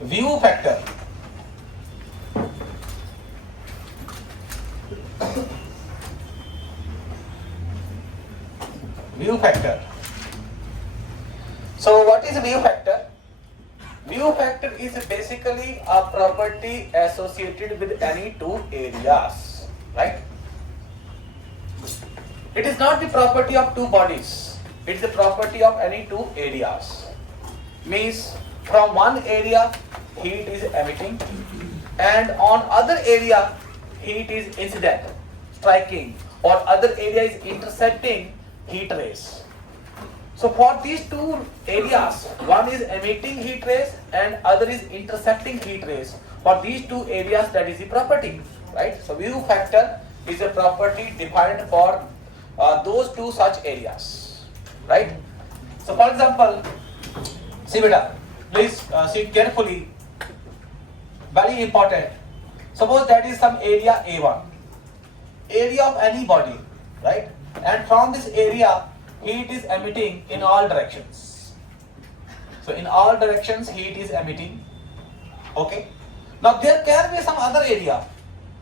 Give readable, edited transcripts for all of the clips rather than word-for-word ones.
view factor. View factor. So what is view factor? View factor is basically a property associated with any two areas, right? It is not the property of two bodies. It is the property of any two areas. Means from one area heat is emitting and on other area heat is incident, striking, or other area is intercepting heat rays. So for these two areas, one is emitting heat rays and other is intercepting heat rays. For these two areas, that is the property, right? So view factor is a property defined for those two such areas, right? So for example, see beta, please see carefully, very important. Suppose that is some area A1, area of any body, right? And from this area, heat is emitting in all directions. So in all directions heat is emitting. Okay. Now there can be some other area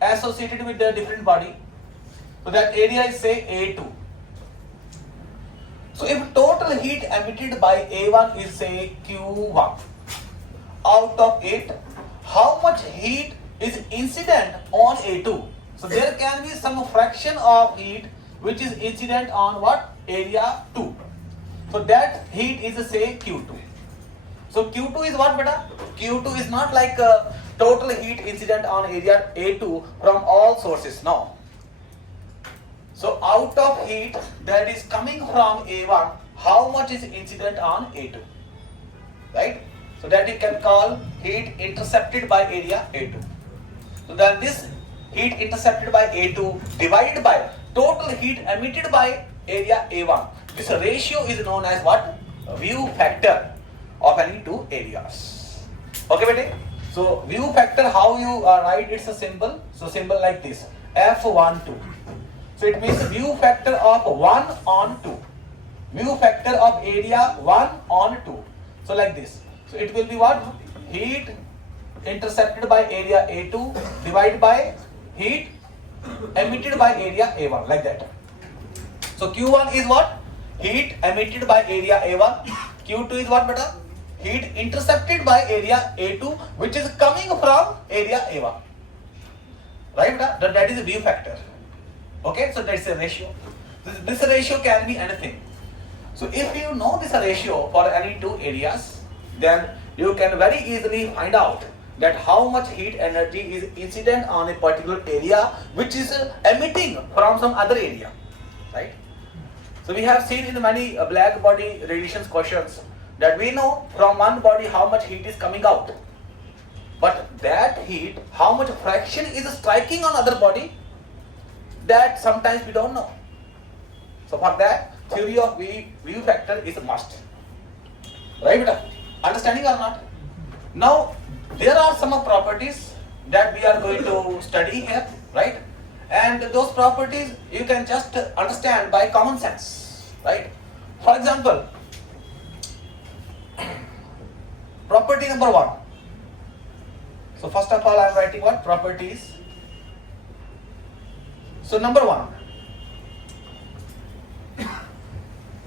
associated with the different body. So that area is say A2. So if total heat emitted by A1 is say Q1, out of it, how much heat is incident on A2? So there can be some fraction of heat which is incident on what? Area 2. So that heat is say Q2. So Q2 is what beta? Q2 is not like total heat incident on area A2 from all sources. No. So out of heat that is coming from A1, how much is incident on A2? Right? So that you can call heat intercepted by area A2. So then this heat intercepted by A2 divided by total heat emitted by area A1. This ratio is known as what? View factor of any two areas. Okay, bete? So view factor, how you write it's a symbol. So symbol like this, F12. So it means view factor of 1 on 2. View factor of area 1 on 2. So like this. So it will be what? Heat intercepted by area A2 divided by heat emitted by area A1, like that. So Q1 is what? Heat emitted by area A1. Q2 is what beta? Heat intercepted by area A2 which is coming from area A1. Right beta? That is the view factor. Okay, so that's a ratio. This ratio can be anything. So if you know this ratio for any two areas, then you can very easily find out that how much heat energy is incident on a particular area which is emitting from some other area, right? So we have seen in many black body radiation questions that we know from one body how much heat is coming out, but that heat, how much fraction is striking on other body, that sometimes we don't know. So for that, theory of view factor is a must, right beta? Understanding or not? Now there are some properties that we are going to study here, right? And those properties you can just understand by common sense, right? For example, property number 1. So first of all I am writing what? Properties. So number 1.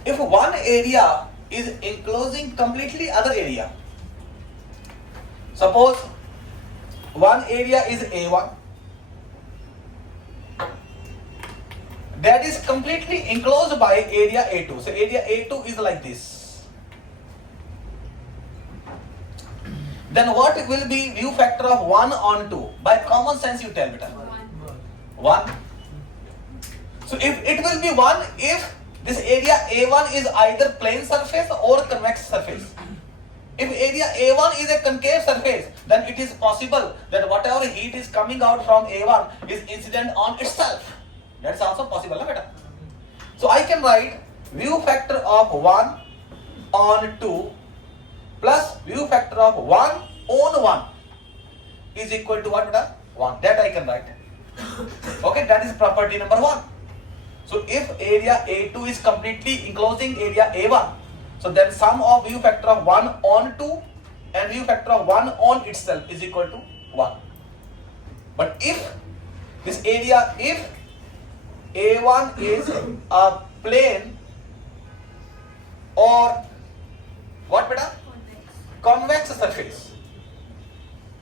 If one area is enclosing completely other area, suppose one area is A1 that is completely enclosed by area A2. So area A2 is like this. Then what will be view factor of 1 on 2? By common sense you tell beta. 1. So if it will be 1 if this area A1 is either plane surface or convex surface. If area A1 is a concave surface, then it is possible that whatever heat is coming out from A1 is incident on itself. That's also possible, beta. So I can write view factor of 1 on 2 plus view factor of 1 on 1 is equal to what beta? 1. That I can write. Okay, that is property number 1. So if area A2 is completely enclosing area A1, so then sum of view factor of 1 on 2 and view factor of 1 on itself is equal to 1. But if this area, if A1 is a plane or what beta? Convex surface.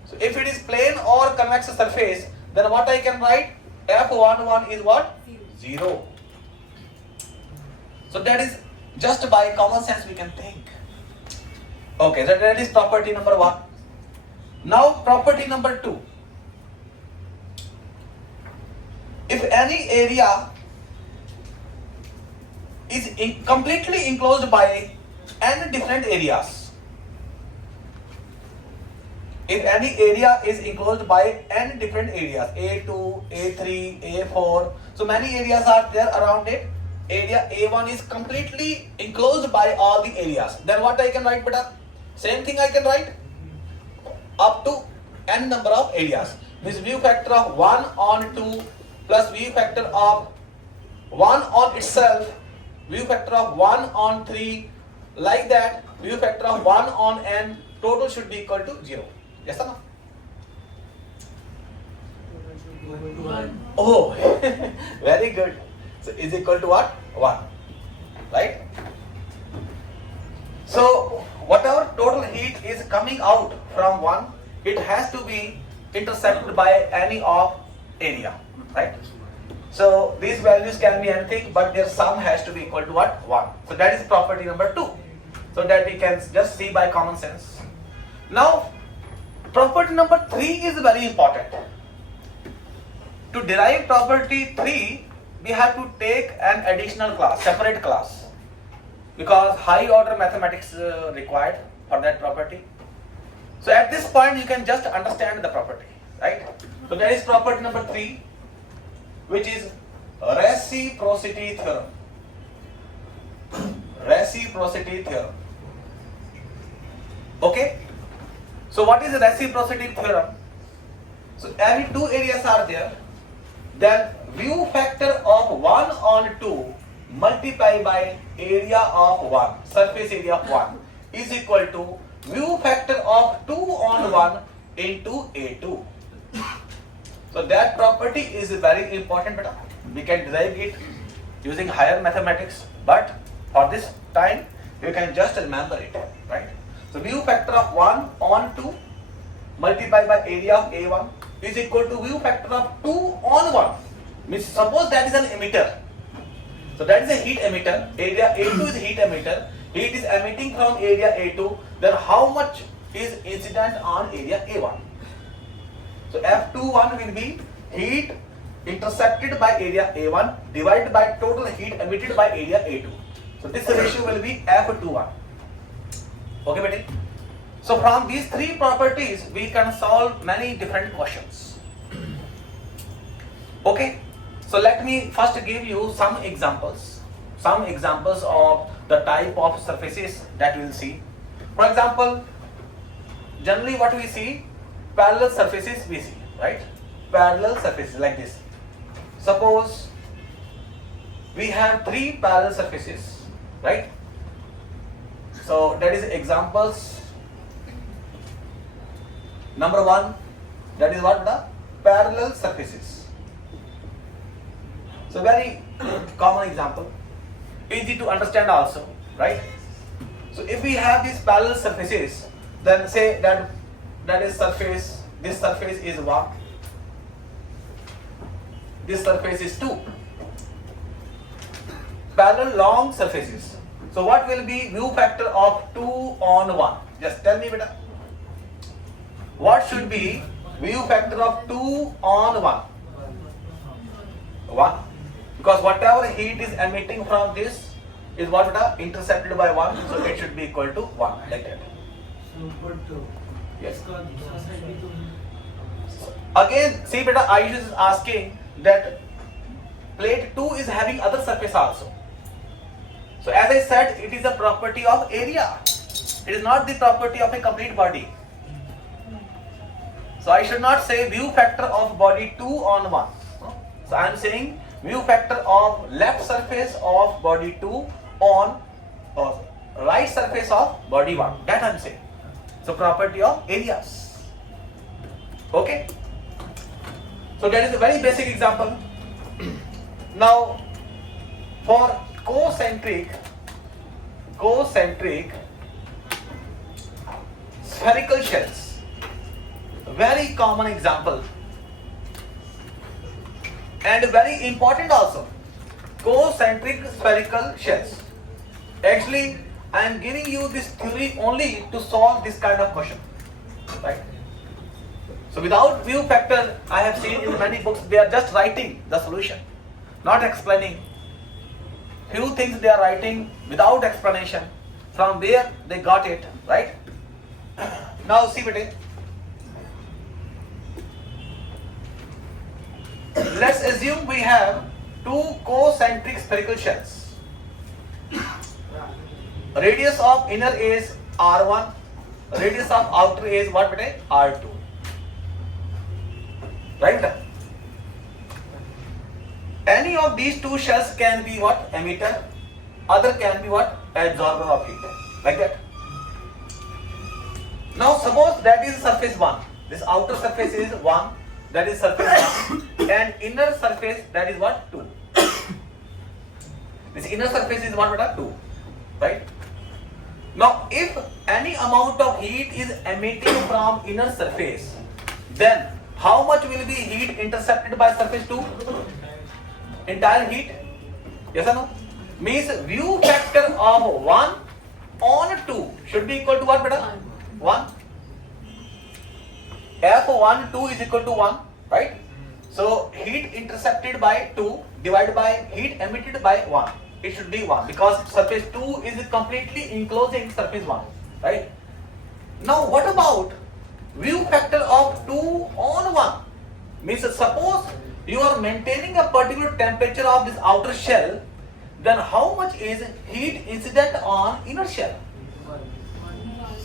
So if it is plane or convex surface, then what I can write? F11 is what? 0. So that is just by common sense we can think. Okay, so that is property number 1. Now property number 2. If any area is completely enclosed by n different areas, if any area is enclosed by n different areas, A2, A3, A4, so many areas are there around it. Area A1 is completely enclosed by all the areas. Then what I can write, beta? Same thing I can write up to n number of areas. This view factor of 1 on 2 plus view factor of 1 on itself, view factor of 1 on 3, like that, view factor of 1 on n, total should be equal to 0. Yes or no? Oh, very good. So is equal to what? 1. Right? So whatever total heat is coming out from 1, it has to be intercepted by any of area. Right? So these values can be anything, but their sum has to be equal to what? 1. So that is property number 2. So that we can just see by common sense. Now property number 3 is very important. To derive property 3, we have to take an additional class, separate class, because high order mathematics required for that property. So at this point you can just understand the property, right? So that is property number 3, which is reciprocity theorem. Reciprocity theorem. Okay? So what is the reciprocity theorem? So every two areas are there, then view factor of 1 on 2 multiplied by area of 1, surface area of 1 is equal to view factor of 2 on 1 into A2. So that property is very important, but we can derive it using higher mathematics, but for this time you can just remember it, right? So view factor of 1 on 2 multiplied by area of A1 is equal to view factor of 2 on 1. Means suppose that is an emitter. So that is a heat emitter. Area A2 is heat emitter. Heat is emitting from area A2. Then how much is incident on area A1? So F21 will be heat intercepted by area A1 divided by total heat emitted by area A2. So this ratio will be F21. Okay, buddy? So from these three properties, we can solve many different questions. Okay? So let me first give you some examples of the type of surfaces that we will see. For example, generally what we see, parallel surfaces we see, right? Parallel surfaces like this. Suppose we have three parallel surfaces, right? So that is examples. Number 1, that is what? The parallel surfaces. So very common example, easy to understand also, right? So if we have these parallel surfaces, then say that is surface, this surface is 1, this surface is 2. Parallel long surfaces. So what will be view factor of 2 on 1? Just tell me, beta. What should be view factor of 2 on 1? 1. Because whatever heat is emitting from this is what, beta? Intercepted by 1. So it should be equal to 1. Like that. Yes. Again, see, beta, Ayush is asking that plate 2 is having other surface also. So as I said, it is a property of area. It is not the property of a complete body. So I should not say view factor of body 2 on 1. So I am saying view factor of left surface of body 2 on right surface of body 1. That I am saying. So property of areas. Okay. So that is a very basic example. Now for concentric spherical shells, very common example and very important also. Concentric spherical shells. Actually, I am giving you this theory only to solve this kind of question, right? So without view factor, I have seen in many books they are just writing the solution, not explaining. Few things they are writing without explanation. From where they got it, right? Now see bete. Let's assume we have two concentric spherical shells. Radius of inner is R1, radius of outer is what bete? R2. Right? Any of these two shells can be what? Emitter. Other can be what? Absorber of heat. Like that. Now suppose that is surface 1. This outer surface is 1. That is surface 1. And inner surface, that is what? 2. This inner surface is what? 2. Right? Now if any amount of heat is emitting from inner surface, then how much will be heat intercepted by surface 2? Entire heat? Yes or no? Means view factor of 1 on 2 should be equal to what, beta? 1. F12 is equal to 1, right? So heat intercepted by 2 divided by heat emitted by 1. It should be 1 because surface 2 is completely enclosing surface 1, right? Now what about view factor of 2 on 1? Means suppose you are maintaining a particular temperature of this outer shell, then how much is heat incident on inner shell?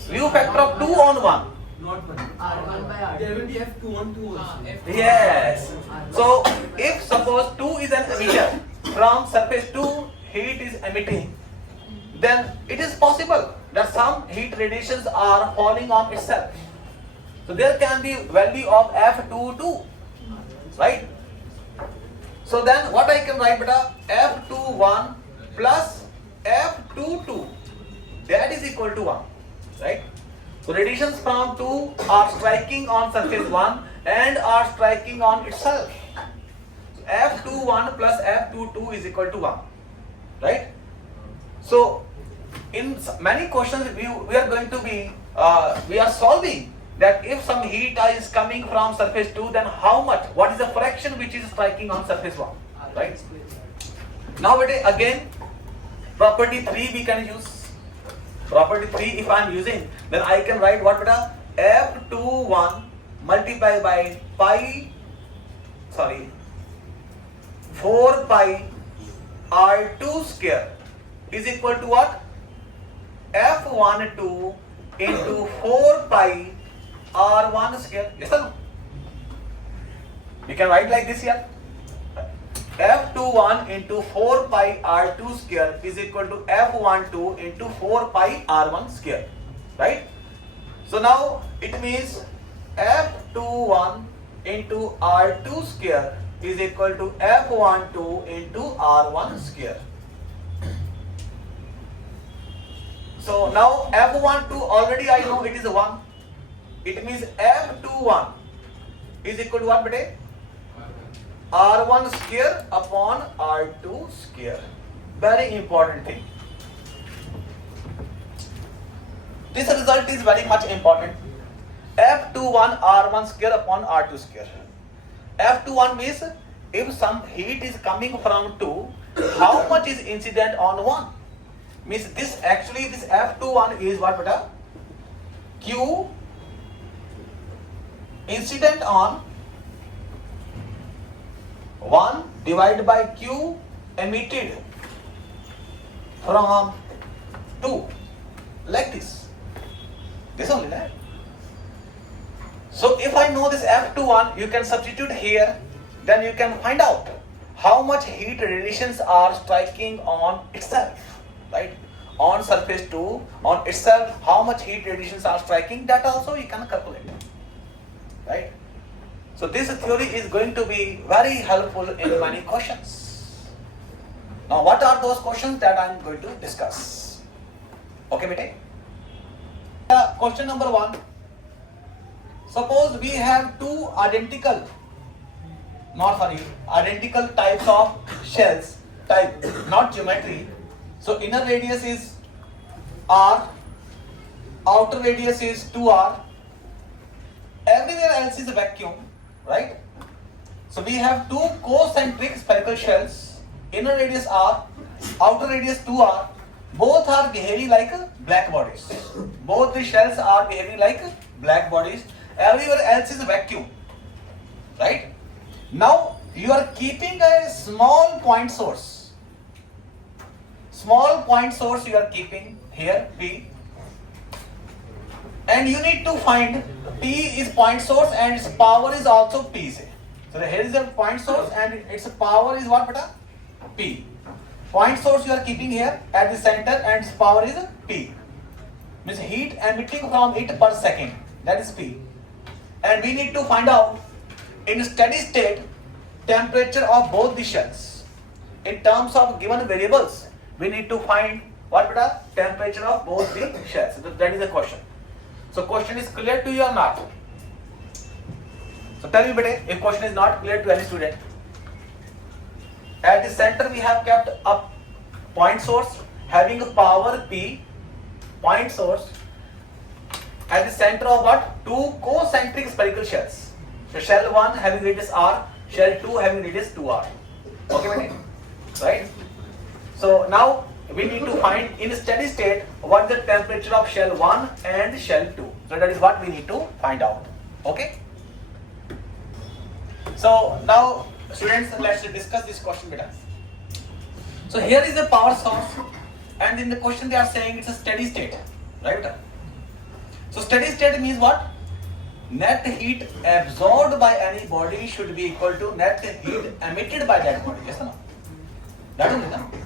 View factor of 2 on 1. Not 1. R1 by R2. There will be F2 on 2 also. Yes. So if suppose 2 is an emitter, from surface 2 heat is emitting, then it is possible that some heat radiations are falling on itself. So there can be value of F22, right? So then what I can write, beta? F21 plus F22, that is equal to 1, right? So radiations from 2 are striking on surface 1 and are striking on itself. So F21 plus F22 is equal to 1, right? So in many questions we are going to be, we are solving that if some heat is coming from surface 2, then how much, what is the fraction which is striking on surface 1, right? Now again, property 3 we can use. Property 3 if I am using, then I can write what, beta? F21 multiplied by 4 pi R2 square is equal to what? F12 into 4 pi R1 square. Yes or no? We can write like this here. F21 into 4 pi R2 square is equal to F12 into 4 pi R1 square, right? So now it means F21 into R2 square is equal to F12 into R1 square. So now F12 already I know it is 1. It means F21 is equal to what, beta? R1 square upon R2 square. Very important thing. This result is very much important. F21 R1 square upon R2 square. F21 means if some heat is coming from 2, how much is incident on 1? Means this actually this F21 is what, beta? Q incident on 1 divided by Q emitted from 2, like this. This only, right? So if I know this F21, you can substitute here, then you can find out how much heat radiations are striking on itself, right? on surface 2, on itself, how much heat radiations are striking, that also you can calculate, right? So this theory is going to be very helpful in many questions. Now what are those questions that I am going to discuss? Okay, bete? Question number 1. Suppose we have two identical types of shells, not geometry. So inner radius is r, outer radius is 2r. Everywhere else is a vacuum, right? So we have two concentric spherical shells, inner radius r, outer radius 2r. Both are behaving like black bodies. Both the shells are behaving like black bodies. Everywhere else is a vacuum, right? Now you are keeping a small point source. Small point source you are keeping here, P. And you need to find P is point source and its power is also P. Say. So here is a point source and its power is what, beta? P. Point source you are keeping here at the center and its power is P. Means heat emitting from it per second. That is P. And we need to find out in steady state temperature of both the shells. In terms of given variables, we need to find what, beta? Temperature of both the shells. So that is the question. So question is clear to you or not? So tell me, beta, if question is not clear to any student. At the center we have kept a point source having a power P, point source, at the center of what? Two concentric spherical shells. So shell 1 having radius r, shell 2 having radius 2r. Okay, beta? Right? So now we need to find in steady state what is the temperature of shell 1 and shell 2. So that is what we need to find out. Okay? So now students, let's discuss this question better. So here is a power source and in the question they are saying it's a steady state, right? So steady state means what? Net heat absorbed by any body should be equal to net heat emitted by that body. Yes or no? That is it.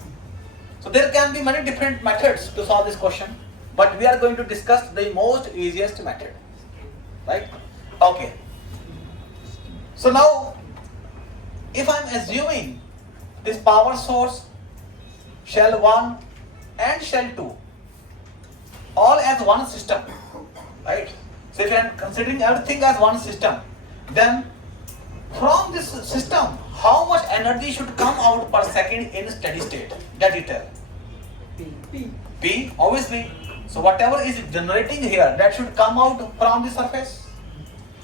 So there can be many different methods to solve this question, but we are going to discuss the most easiest method, right? Okay. So now, if I am assuming this power source, shell 1 and shell 2, all as one system, right? So if I am considering everything as one system, then from this system, how much energy should come out per second in steady state? That you tell. P, obviously. So whatever is generating here, that should come out from the surface.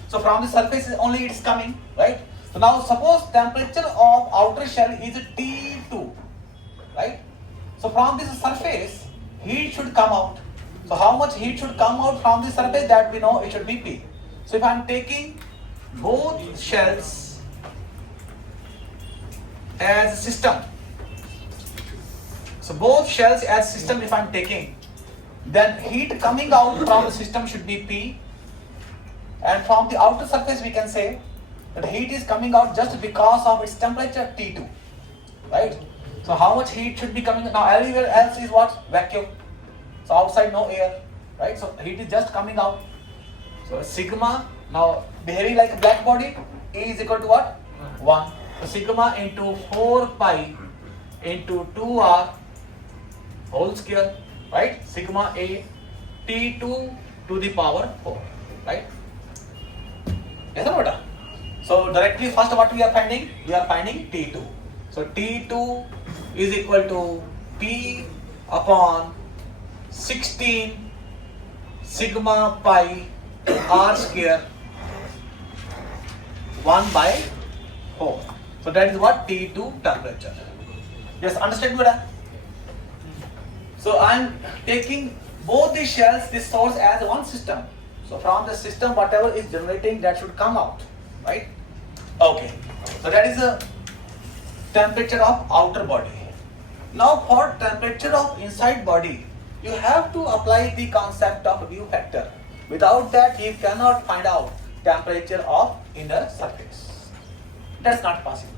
So from the surface only it is coming, right? So now suppose temperature of outer shell is T2, right? So from this surface, heat should come out. So how much heat should come out from the surface, that we know it should be P. So if I am taking both shells as a system, so both shells as system if I am taking, then heat coming out from the system should be P, and from the outer surface we can say that heat is coming out just because of its temperature T2, right? So how much heat should be coming out? Now everywhere else is what? Vacuum. So outside no air, right? So heat is just coming out. So sigma, now behaving like a black body, E is equal to what? 1. So sigma into 4 pi into 2r whole square, right? Sigma A T2 to the power 4, right? Yes or no? So directly first what we are finding? We are finding T2. So T2 is equal to P upon 16 sigma pi r square 1 by 4. So that is what? T2 temperature. Yes, understand Buddha? So I am taking both the shells, this source as one system. So from the system whatever is generating, that should come out, right? Okay. So that is the temperature of outer body. Now for temperature of inside body, you have to apply the concept of view factor. Without that you cannot find out temperature of inner surface. That's not possible.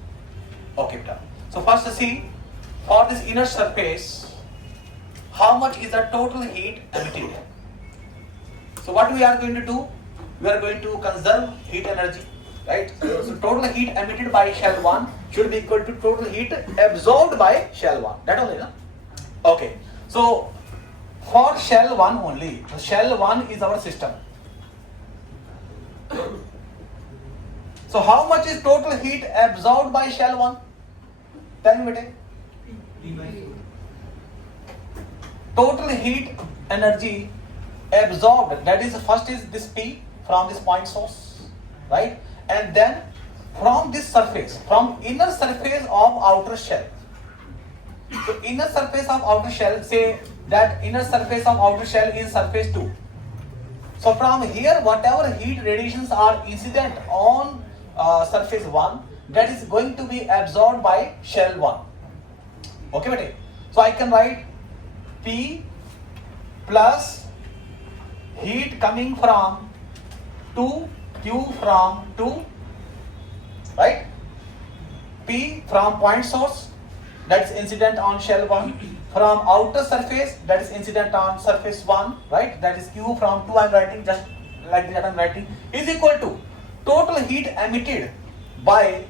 Okay, so first see, for this inner surface, how much is the total heat emitted. So what we are going to do? We are going to conserve heat energy, right? So total heat emitted by shell 1 should be equal to total heat absorbed by shell 1. That only, no? Okay. So for shell 1 only, so shell 1 is our system. So how much is total heat absorbed by shell 1? Tell me, bete. Total heat energy absorbed, that is first is this P from this point source, right? And then from this surface, from inner surface of outer shell. So inner surface of outer shell, say that inner surface of outer shell is surface 2. So from here, whatever heat radiations are incident on surface 1, that is going to be absorbed by shell 1. Okay, bete? So I can write P plus heat coming from 2, Q from 2, right? P from point source, that is incident on shell 1, from outer surface, that is incident on surface 1, right? That is Q from 2, I am writing just like that I am writing, is equal to total heat emitted by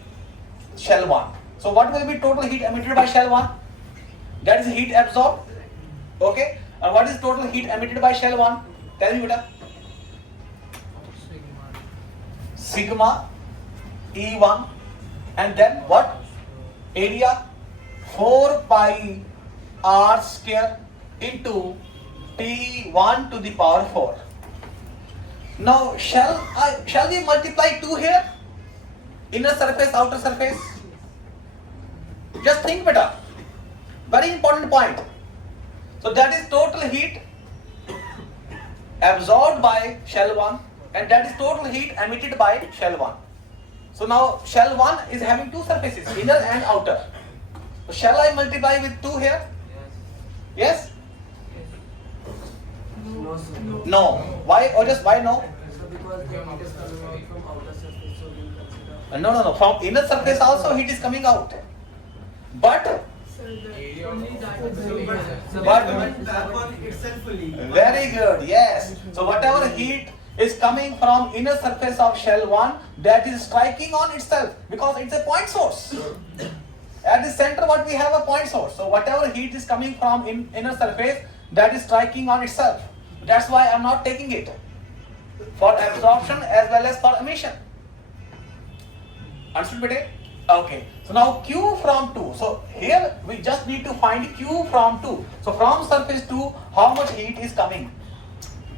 shell 1. So what will be total heat emitted by shell 1? That is heat absorbed. Okay. And what is total heat emitted by shell 1? Tell me, beta. Sigma E1, and then what? Area 4 pi r square into T1 to the power 4. Now shall we multiply 2 here? Inner surface, outer surface? Just think, beta. Very important point. So that is total heat absorbed by shell 1, and that is total heat emitted by shell 1. So now shell 1 is having two surfaces, inner and outer. So shall I multiply with 2 here? Yes? No, sir. No. Why? Or just why no? So because the heat is coming out from outer surface, so we'll consider. No. From inner surface also heat is coming out. But very good, yes. So whatever heat is coming from inner surface of shell 1, that is striking on itself because it's a point source. At the center what we have a point source. So whatever heat is coming from inner surface, that is striking on itself. That's why I'm not taking it for absorption as well as for emission. Understood, bete? Okay. So now Q from 2. So here we just need to find Q from 2. So from surface 2, how much heat is coming?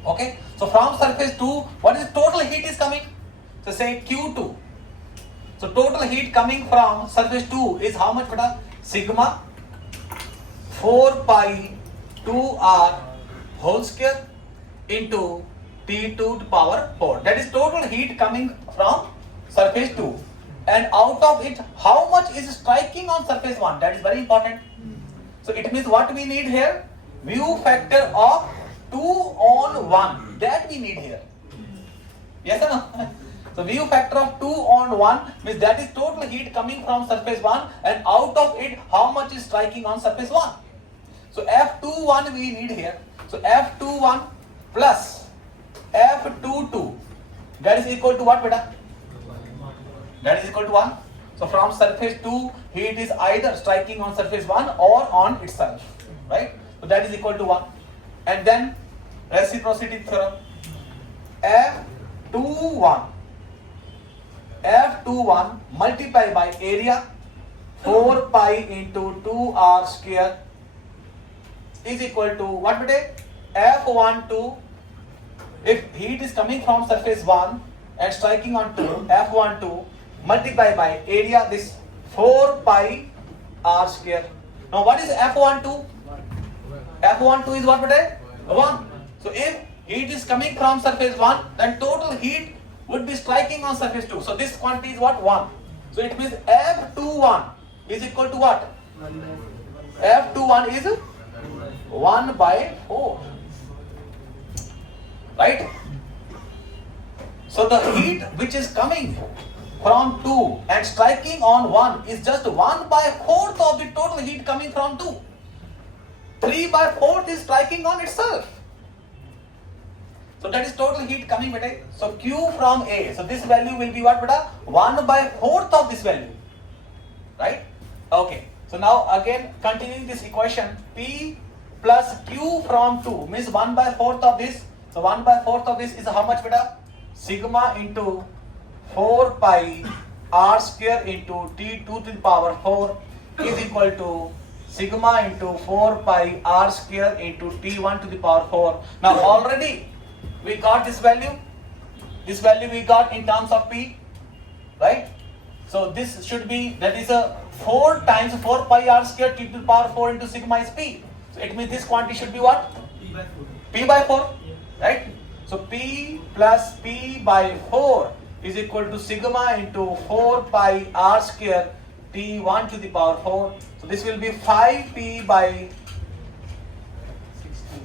Okay. So from surface 2, what is total heat is coming? So say Q2. So total heat coming from surface 2 is how much, beta? Sigma 4 pi 2r whole square into T2 to power 4. That is total heat coming from surface 2. And out of it, how much is striking on surface 1? That is very important. So it means what we need here? View factor of 2 on 1. That we need here. Yes or no? So view factor of 2 on 1 means that is total heat coming from surface 1, and out of it, how much is striking on surface 1? So F21 we need here. So F21 plus F22, that is equal to what, beta? That is equal to 1. So from surface 2, heat is either striking on surface 1 or on itself, right? So that is equal to 1. And then reciprocity theorem. F21 multiplied by area 4 pi into 2r square is equal to what, beta? F12, if heat is coming from surface 1 and striking on 2, F12 multiplied by area, this 4 pi r square. Now what is F12? F12 is what, beta? 1. So if heat is coming from surface 1, then total heat would be striking on surface 2. So this quantity is what? 1. So it means F21 is equal to what? F21 is 1 by 4. Right? So the heat which is coming from 2 and striking on 1 is just 1 by 4th of the total heat coming from 2. 3/4 is striking on itself. So that is total heat coming, beta. So Q from A. So this value will be what, beta? 1/4 of this value. Right? Okay. So now again continuing this equation, P plus Q from 2 means 1/4 of this. So 1/4 of this is how much, beta? Sigma into 4 pi r square into T2 to the power 4 is equal to sigma into 4 pi r square into T1 to the power 4. Now already we got this value. This value we got in terms of P, right? So this should be, that is a 4 times 4 pi r square T to the power 4 into sigma is P. So it means this quantity should be what? P by 4. P by 4, right? So P plus P by 4 is equal to sigma into 4 pi r square T1 to the power 4. So this will be 5P by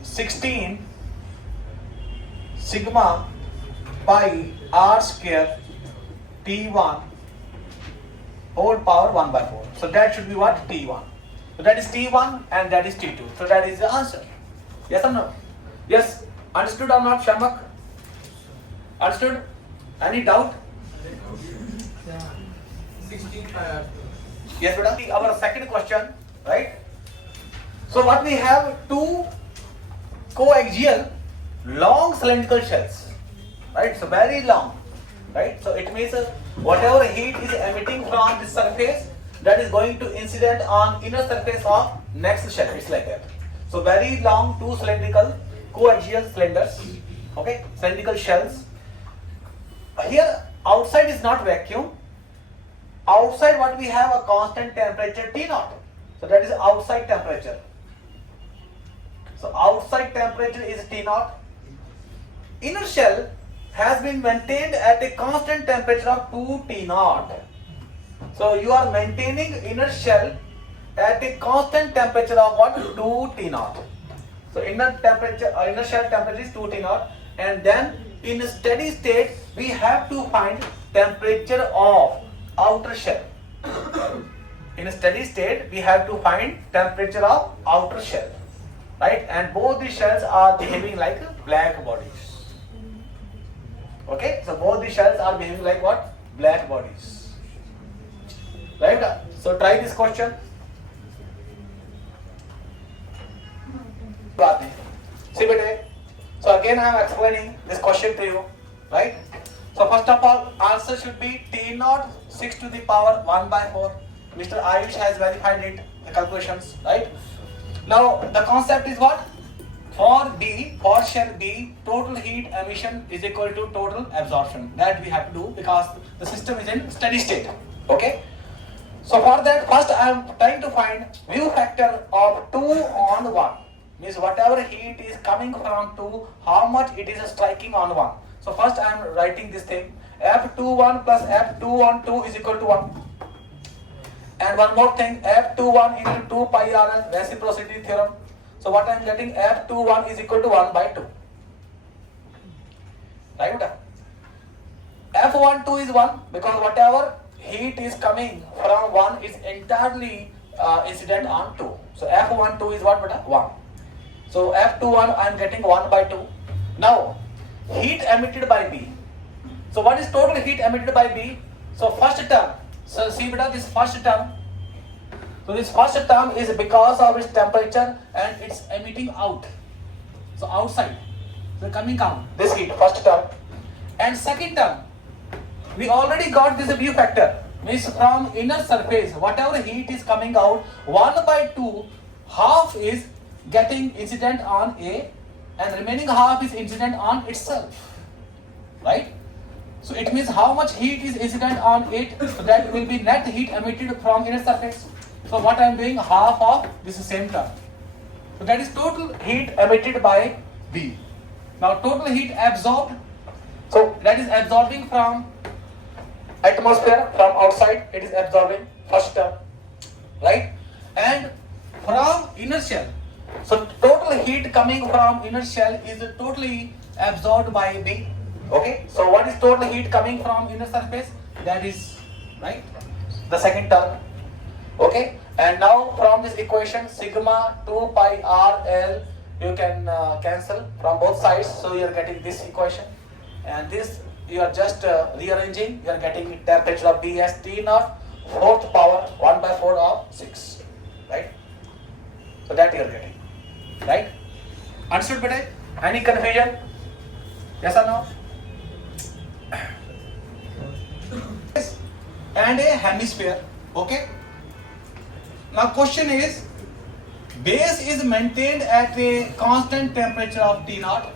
16 sigma pi r square T1 whole power 1/4. So that should be what? T1. So that is T1 and that is T2. So that is the answer. Yes or no? Yes. Understood or not, Shamak? Understood? Any doubt? 16 pi r. Yes, beta. Our second question, right? So what we have, two coaxial long cylindrical shells, right? So very long, right? So it means whatever heat is emitting from this surface, that is going to incident on inner surface of next shell. It's like that. So very long, two cylindrical coaxial cylinders, okay, cylindrical shells. Here outside is not vacuum. Outside what we have, a constant temperature T0. So that is outside temperature. So outside temperature is T0. Inner shell has been maintained at a constant temperature of 2 T0. So you are maintaining inner shell at a constant temperature of what? 2 T0. So inner shell temperature is 2 T0, and then in steady state we have to find temperature of outer shell. In a steady state we have to find temperature of outer shell, right? And both the shells are behaving like black bodies. Okay, so both the shells are behaving like what? Black bodies, right? So try this question. See, beta. So again I am explaining this question to you, right? So first of all, answer should be T0 6 to the power 1/4. Mr. Ayush has verified it, the calculations, right? Now the concept is what? For B, for shell B, total heat emission is equal to total absorption. That we have to do because the system is in steady state. Okay? So for that, first I am trying to find view factor of 2 on 1. Means whatever heat is coming from 2, how much it is striking on 1. So first I am writing this thing. F21 plus F2 on 2 is equal to 1. And one more thing, F21 into 2 pi r reciprocity theorem. So what I am getting, F21 is equal to 1/2. Right? F12 is 1 because whatever heat is coming from 1 is entirely incident on 2. So F12 is what, beta? 1. So F21 I am getting 1/2. Now heat emitted by B. So what is total heat emitted by B? So first term. So see, beta, this first term. So this first term is because of its temperature and it's emitting out. So outside. So coming out. This heat, first term. And second term, we already got this view factor. Means from inner surface, whatever heat is coming out, 1/2, half is getting incident on A and remaining half is incident on itself. Right? So it means how much heat is incident on it, so that will be net heat emitted from inner surface. So what I am doing, half of this same term. So that is total heat emitted by B. Now total heat absorbed, so that is absorbing from atmosphere, from outside it is absorbing, first term, right? And from inner shell, so total heat coming from inner shell is totally absorbed by B. Okay, so what is total heat coming from inner surface? That is, right, the second term. Okay, and now from this equation sigma 2 pi r l you can cancel from both sides, so you are getting this equation, and this you are just rearranging, you are getting temperature of B as T naught fourth power 1 by 4 of 6, right? So that you are getting, right? Understood, beta? Any confusion? Yes or no? And a hemisphere, okay? Now question is, base is maintained at a constant temperature of T naught.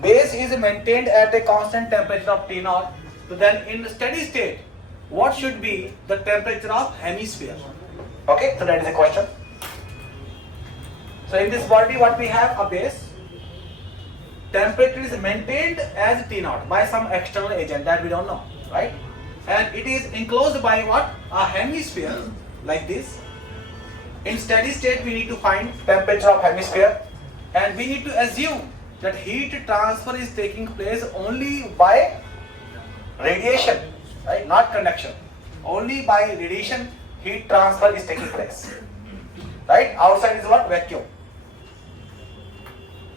Base is maintained at a constant temperature of T naught. So then in steady state, what should be the temperature of hemisphere? Okay, so that is the question. So in this body what we have a base, temperature is maintained as T naught by some external agent that we don't know, right? And it is enclosed by what? A hemisphere like this. In steady state we need to find temperature of hemisphere, and we need to assume that heat transfer is taking place only by radiation, right? Not conduction. Only by radiation heat transfer is taking place, right? Outside is what? Vacuum.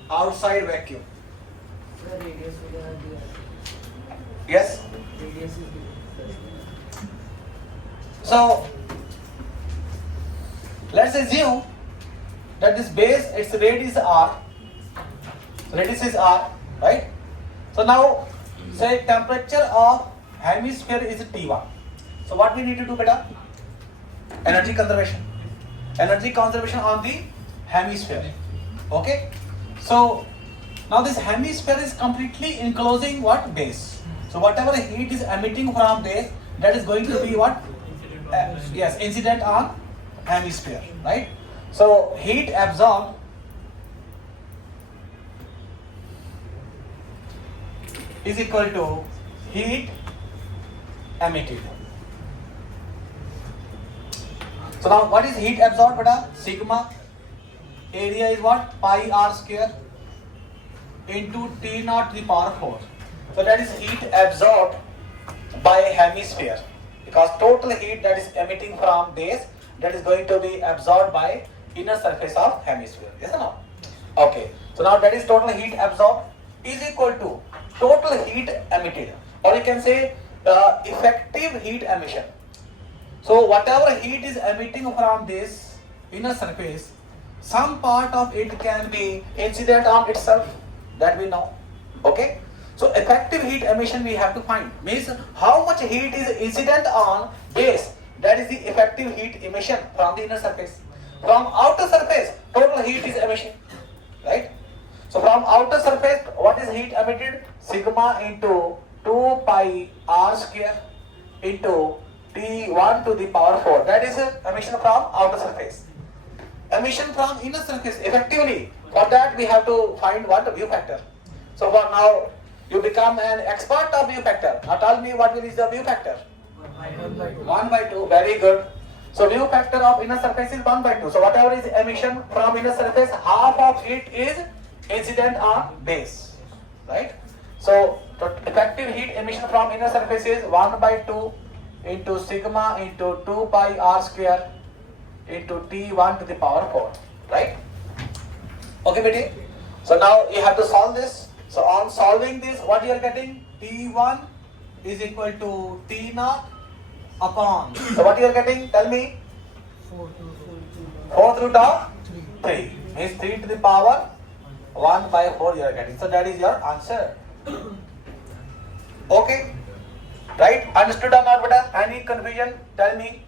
Outside vacuum. The radius will have the Yes? radius is the So let's assume that this base, its radius r, radius is r, right? So now say temperature of hemisphere is T1. So what we need to do, beta? Energy conservation. Energy conservation on the hemisphere. Okay? So now this hemisphere is completely enclosing what? Base. So whatever heat is emitting from base, that is going to be what? Yes, incident on hemisphere, right? So heat absorbed is equal to heat emitted. So now what is heat absorbed, beta? Sigma area is what? Pi r square into T naught to the power 4. So that is heat absorbed by hemisphere, because total heat that is emitting from base, that is going to be absorbed by inner surface of hemisphere. Yes or no? Okay. So now that is total heat absorbed is equal to total heat emitted, or you can say effective heat emission. So whatever heat is emitting from this inner surface, some part of it can be incident on itself, that we know. Okay? So effective heat emission we have to find. Means how much heat is incident on base, that is the effective heat emission from the inner surface. From outer surface, total heat is emission, right? So from outer surface, what is heat emitted? Sigma into 2 pi r square into T1 to the power 4. That is emission from outer surface. Emission from inner surface, effectively, for that we have to find what? View factor. So for now, you become an expert of view factor. Now tell me what is the view factor? 1 by 2. Very good. So view factor of inner surface is 1 by 2. So whatever is emission from inner surface, half of it is incident on base, right? So effective heat emission from inner surface is 1 by 2 into sigma into 2 pi r square into T1 to the power 4, right? Okay, Betty? So now you have to solve this. So on solving this, what you are getting? T1 is equal to T naught upon. So what you are getting? Tell me. 4th root of 3. Means 3 to the power 1 by 4 you are getting. So that is your answer. Okay? Right? Understood or not, beta? Any confusion? Tell me.